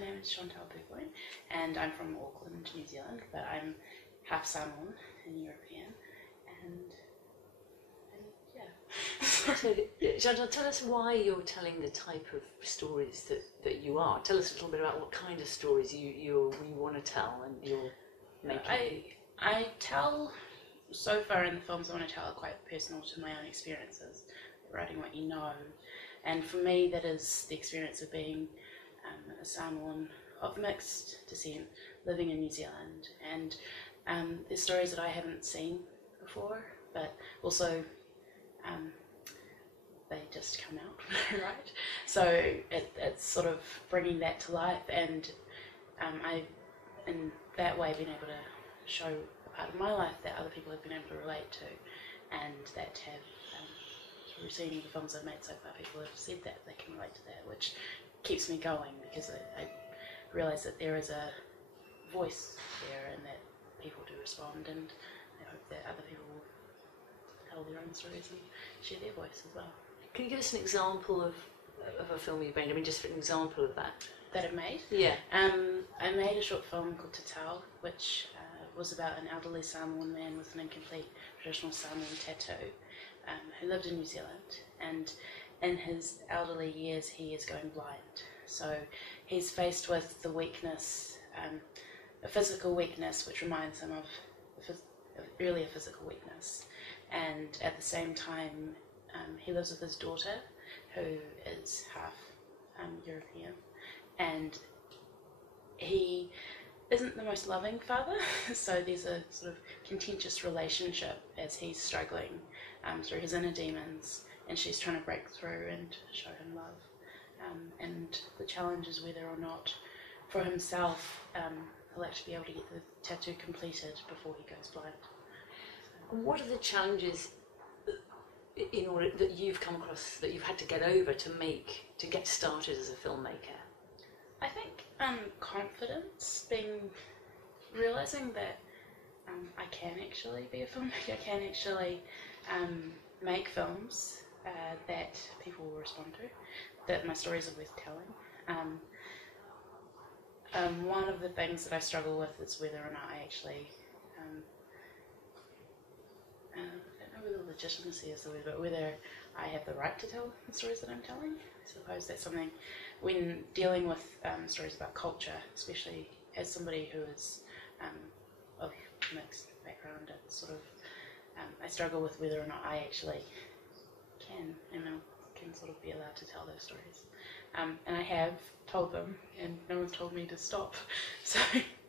name is Chantelle Burgoyne, and I'm from Auckland, New Zealand, but I'm half Samoan and European, and yeah. So, Chantelle, tell us why you're telling the type of stories that you are. Tell us a little bit about what kind of stories you want to tell and you're making. I tell, so far in the films I want to tell are quite personal to my own experiences, writing what you know, and for me that is the experience of being a Samoan of mixed descent living in New Zealand, and there's stories that I haven't seen before, but also they just come out, right? So it's sort of bringing that to life, and I, in that way, been able to show a part of my life that other people have been able to relate to, and that have, through seeing the films I've made so far, people have said that they can relate to that, which keeps me going, because I realise that there is a voice there and that people do respond, and I hope that other people will tell their own stories and share their voice as well. Can you give us an example of a film you've made? I mean, just an example of that. That I've made? Yeah. I made a short film called Tatau, which was about an elderly Samoan man with an incomplete traditional Samoan tattoo who lived in New Zealand, and in his elderly years he is going blind. So he's faced with the weakness, a physical weakness which reminds him of earlier physical weakness, and at the same time he lives with his daughter who is half European, and he isn't the most loving father, so there's a sort of contentious relationship as he's struggling through his inner demons, and she's trying to break through and show him love. And the challenge is whether or not, for himself, he'll actually be able to get the tattoo completed before he goes blind. And what are the challenges in order that you've come across, that you've had to get over to get started as a filmmaker? I think confidence, realising that I can actually be a filmmaker, I can actually make films that people will respond to, that my stories are worth telling. One of the things that I struggle with is whether or not I actually, I don't know whether legitimacy is the word, but whether I have the right to tell the stories that I'm telling. I suppose that's something, when dealing with stories about culture, especially as somebody who is of mixed background, it's sort of, I struggle with whether or not I actually can sort of be allowed to tell those stories. And I have told them, and no one's told me to stop. So,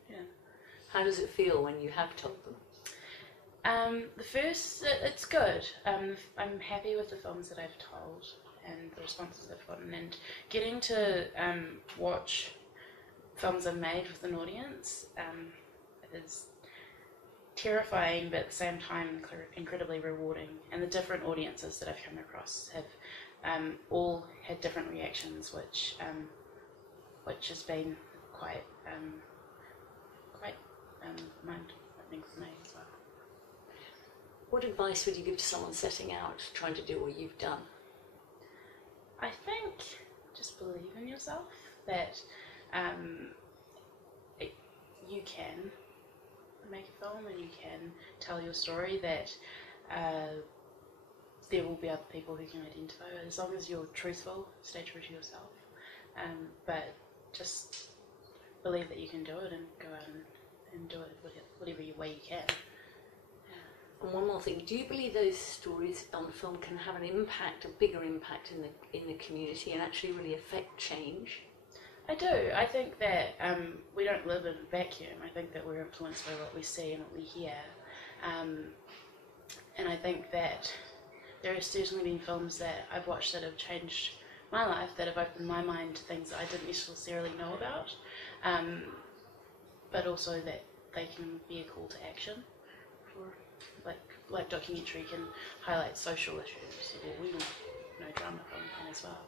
yeah. How does it feel when you have told them? It's good. I'm happy with the films that I've told and the responses I've gotten, and getting to watch films I've made with an audience is terrifying, but at the same time incredibly rewarding. And the different audiences that I've come across have all had different reactions, which has been quite mind-opening for me as well. What advice would you give to someone setting out, trying to do what you've done? I think just believe in yourself, that you can make a film and you can tell your story, that there will be other people who can identify with it, as long as you're truthful, stay true to yourself. But just believe that you can do it, and go out and do it whatever way you can. And one more thing, do you believe those stories on film can have an impact, a bigger impact in the community, and actually really affect change? I do. I think that we don't live in a vacuum. I think that we're influenced by what we see and what we hear. And I think that there have certainly been films that I've watched that have changed my life, that have opened my mind to things that I didn't necessarily know about, but also that they can be a call to action. Like documentary can highlight social issues, or we know drama film can as well.